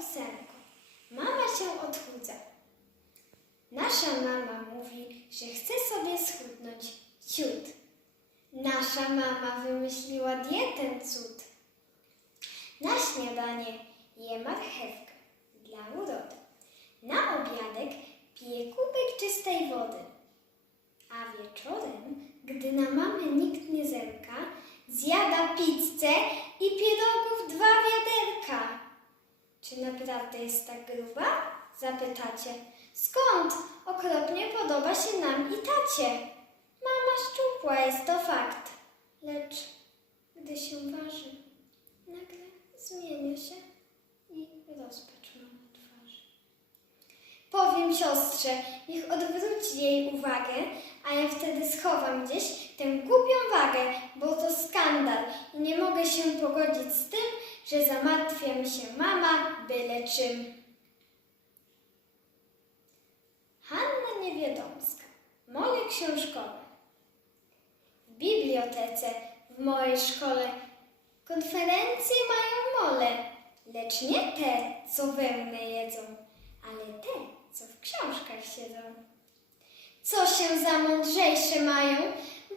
ósemko. Mama się odchudza. Nasza mama mówi, że chce sobie schudnąć ciut. Nasza mama wymyśliła dietę cud. Na śniadanie je marchewkę dla urody. Na obiadek pije kubek czystej wody. A wieczorem, gdy na mamę nikt nie zerka, zjada pizzę i pierogów 2 wiaderka. Czy naprawdę jest tak gruba? Zapytacie. Skąd? Okropnie podoba się nam i tacie. Mama szczupła jest, to fakt. Lecz gdy się waży, nagle zmienia się i rozpacz ma na twarzy. Powiem siostrze, niech odwróci jej uwagę, a ja wtedy schowam gdzieś tę głupią wagę, bo to skandal i nie mogę się pogodzić z tym, że zamartwia mi się mama byle czym. Hanna Niewiadomska, moje książkowe. W bibliotece w mojej szkole konferencje mają mole, lecz nie te, co wełnę jedzą, ale te, co w książkach siedzą. Co się za mądrzejsze mają,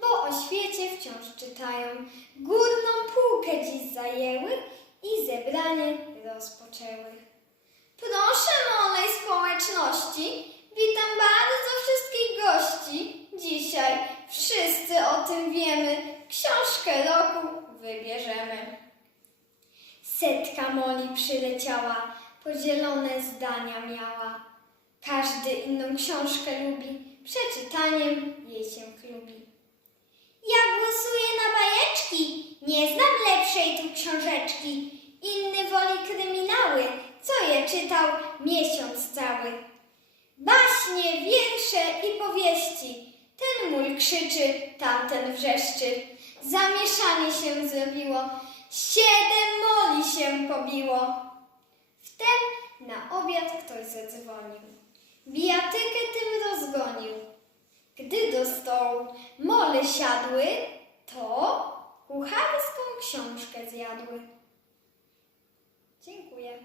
bo o świecie wciąż czytają. Górną półkę dziś zajęły i zebranie rozpoczęły. Proszę mojej społeczności, witam bardzo wszystkich gości. Dzisiaj wszyscy o tym wiemy, książkę roku wybierzemy. Setka moli przyleciała, podzielone zdania miała. Każdy inną książkę lubi, przeczytaniem jej się chlubi. Ja głosuję na bajeczki, nie znam lepszej tu książeczki. Inny woli kryminały, co je czytał miesiąc cały. Baśnie, wiersze i powieści, ten mól krzyczy, tamten wrzeszczy. Zamieszanie się zrobiło, 7 moli się pobiło. Wtem na obiad ktoś zadzwonił. Bijatykę tym rozgonił. Gdy do stołu mole siadły, to kucharską książkę zjadły. Dziękuję.